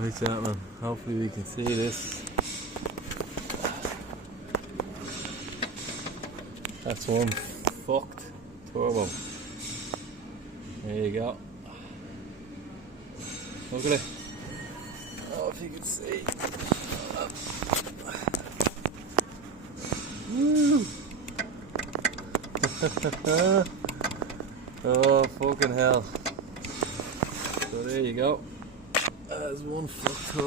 Right, gentlemen, hopefully we can see this. That's one fucked turbo. There you go. Look at it. Oh, if you can see. Woo! Oh, fucking hell. So there you go. There's one fucked turbo.